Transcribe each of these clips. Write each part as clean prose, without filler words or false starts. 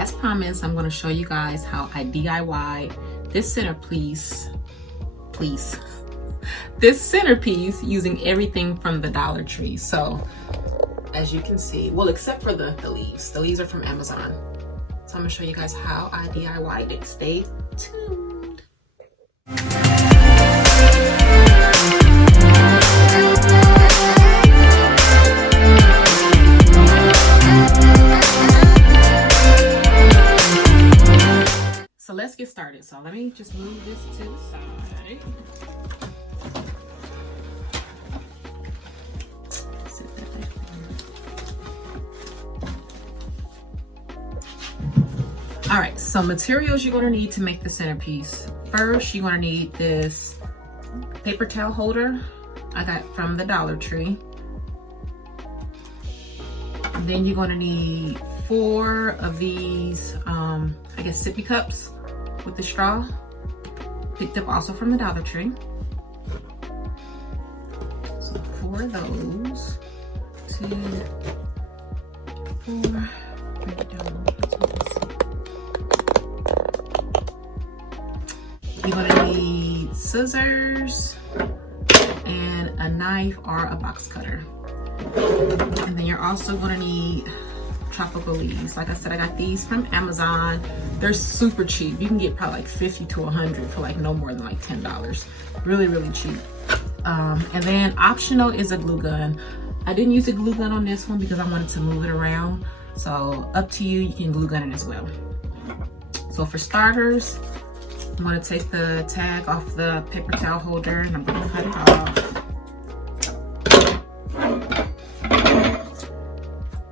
as promised, I'm going to show you guys how I DIY this centerpiece, using everything from the Dollar Tree. So as you can see, well, except for the leaves. The leaves are from Amazon. So I'm going to show you guys how I DIY'd it. Stay tuned. So let's get started. So let me just move this to the side. All right, so materials you're gonna need to make the centerpiece. First, you're gonna need this paper towel holder I got from the Dollar Tree. Then you're gonna need 4 of these, I guess sippy cups with the straw, picked up also from the Dollar Tree. So 4 of those, 2, 4, break it down. You're gonna need scissors and a knife or a box cutter. And then you're also gonna need tropical leaves. Like I said, I got these from Amazon. They're super cheap. You can get probably like 50 to 100 for like no more than like $10. Really, really cheap. And then optional is a glue gun. I didn't use a glue gun on this one because I wanted to move it around. So up to you, you can glue gun it as well. So for starters, I'm going to take the tag off the paper towel holder and I'm going to cut it off.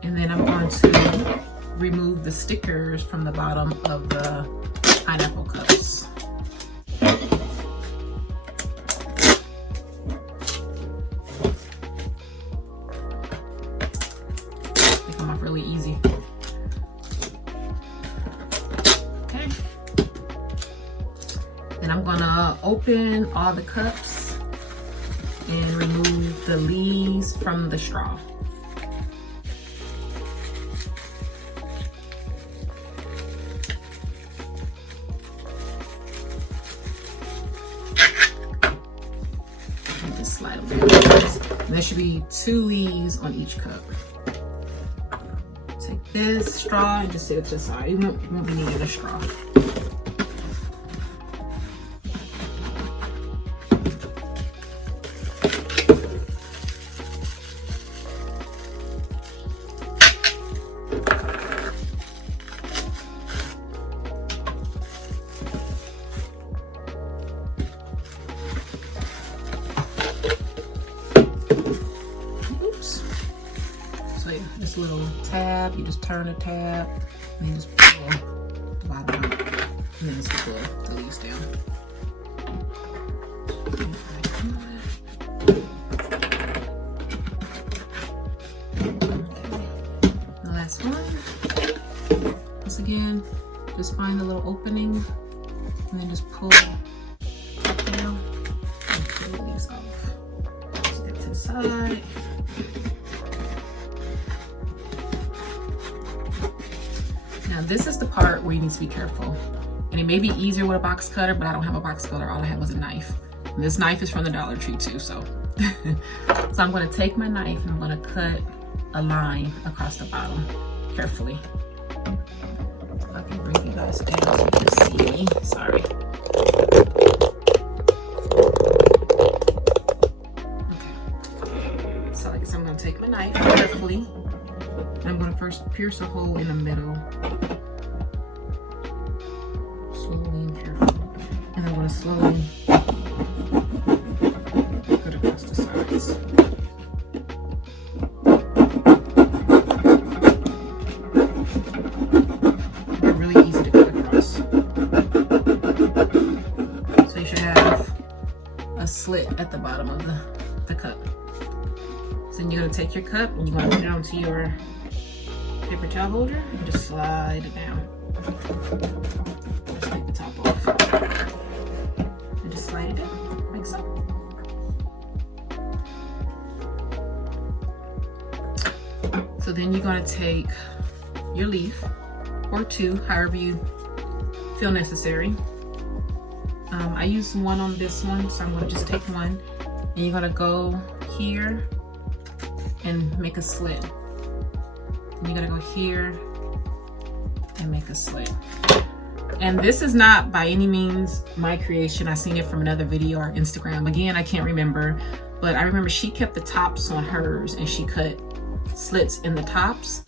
And then I'm going to remove the stickers from the bottom of the pineapple cups. They come off really easy. Okay. Then I'm gonna open all the cups and remove the leaves from the straw. Just slide them down. And there should be 2 leaves on each cup. Take this straw and just set it to the side. You won't be needing a straw. This little tab, you just turn the tab and you just pull the bottom out and then just pull the leaves down. Okay. The last one. Once again, just find the little opening and then just pull down and pull the leaves off. Step to the side. Now this is the part where you need to be careful. And it may be easier with a box cutter, but I don't have a box cutter. All I have was a knife. And this knife is from the Dollar Tree too, so. So I'm gonna take my knife and I'm gonna cut a line across the bottom, carefully. So I can bring you guys down so you can see me, sorry. Okay, so like I said, I'm gonna take my knife carefully. I'm going to first pierce a hole in the middle, slowly and carefully, and I'm going to slowly cut across the sides. They're really easy to cut across. So you should have a slit at the bottom of the cup. So then you're going to take your cup and you're going to put it onto your paper towel holder and just slide it down. Just take the top off. And just slide it down like so. So then you're going to take your leaf or 2, however you feel necessary. I used 1 on this one, so I'm going to just take 1, and you're going to go here and make a slit. And you're going to go here and make a slit. And this is not by any means my creation. I seen it from another video or Instagram. Again, I can't remember, but I remember she kept the tops on hers and she cut slits in the tops.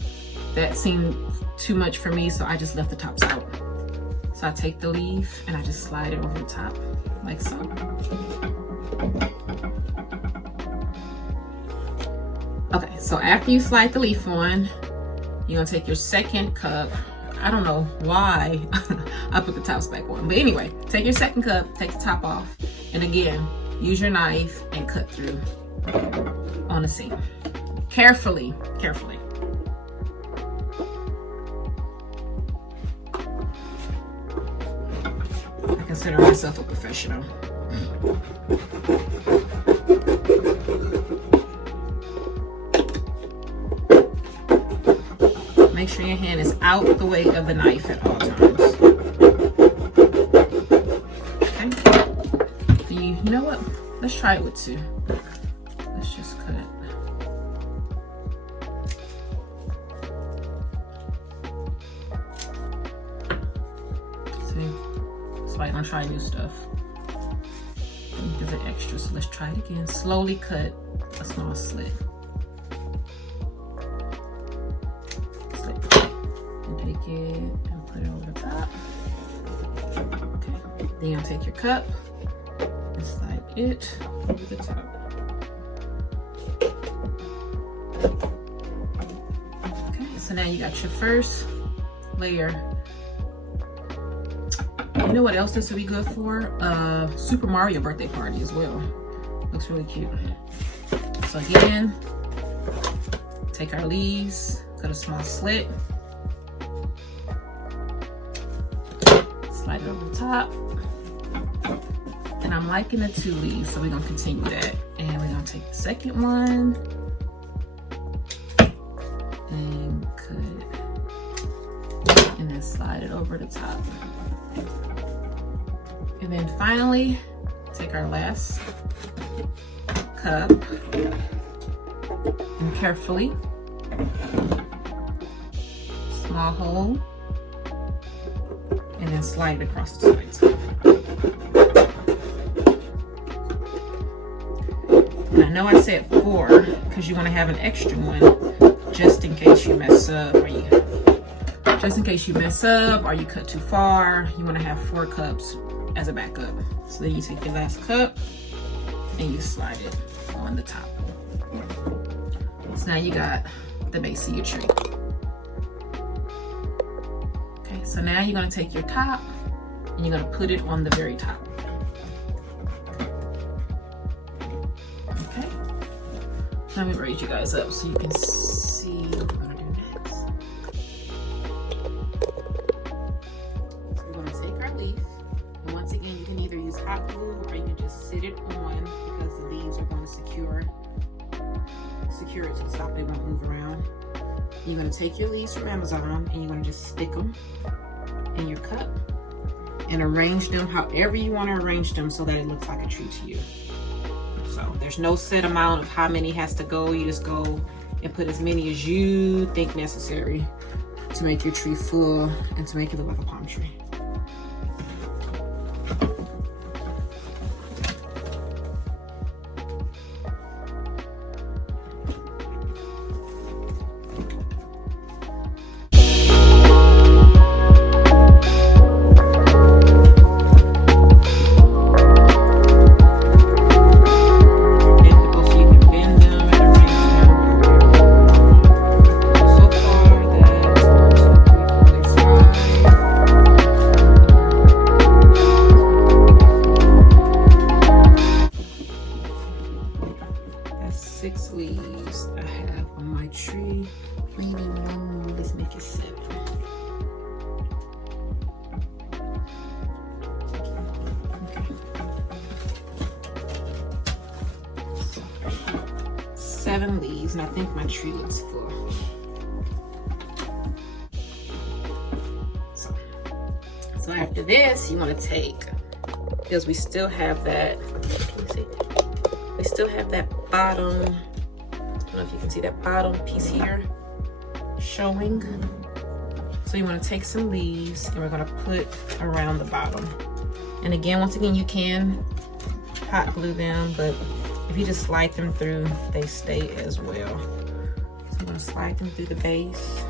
That seemed too much for me, so I just left the tops out. So I take the leaf and I just slide it over the top, like so. Okay, so after you slide the leaf on, you're gonna take your second cup. I don't know why I put the tops back on, but anyway, take your second cup, take the top off, and again, use your knife and cut through on the seam. Carefully, carefully. I consider myself a professional. Make sure your hand is out the way of the knife at all times. Okay. You know what? Let's try it with 2. Let's just cut it. See? That's why I don't try new stuff. There's an extra, so let's try it again. Slowly cut a small slit. Take it and put it over the top. Okay. Then you'll take your cup and slide it over the top. Okay, so now you got your first layer. You know what else this would be good for? Super Mario birthday party as well. Looks really cute. So again, take our leaves, cut a small slit. Slide it over the top. And I'm liking the 2 leaves, so we're gonna continue that. And we're gonna take the second one and cut it. And then slide it over the top. And then finally, take our last cup and carefully, small hole, and then slide it across the sides. And I know I said 4 because you want to have an extra one just in case you mess up or you cut too far. You want to have 4 cups as a backup. So then you take your last cup and you slide it on the top. So now you got the base of your tree. So now you're going to take your top and you're going to put it on the very top. Okay. Let me raise you guys up so you can see what we're going to do next. So we're going to take our leaf. And once again, you can either use hot glue or you can just sit it on because the leaves are going to secure it to stop they won't move around. You're going to take your leaves from Amazon and you're going to just stick them in your cup and arrange them however you want to arrange them so that it looks like a tree to you. So there's no set amount of how many has to go. You just go and put as many as you think necessary to make your tree full and to make it look like a palm tree. seven leaves, and I think my tree looks full. So after this, you want to take, because we still have that, can you see? We still have that bottom, I don't know if you can see that bottom piece here showing. So you want to take some leaves and we're going to put around the bottom. And again, once again, you can hot glue them, but if you just slide them through, they stay as well. So I'm going to slide them through the base.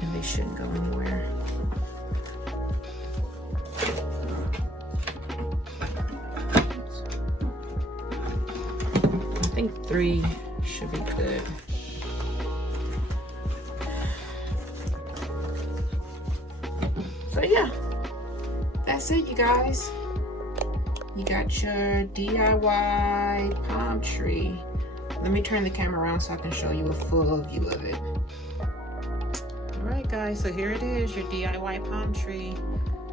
And they shouldn't go anywhere. I think 3 should be good. So yeah, that's it, you guys. You got your DIY palm tree. Let me turn the camera around so I can show you a full view of it. All right, guys, so here it is, your DIY palm tree.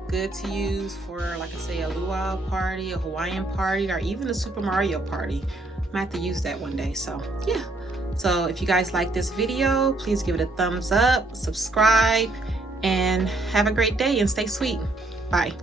Good to use for, like I say, a luau party, a Hawaiian party, or even a Super Mario party. I might have to use that one day, so yeah. So if you guys like this video, please give it a thumbs up, subscribe, and have a great day and stay sweet. Bye.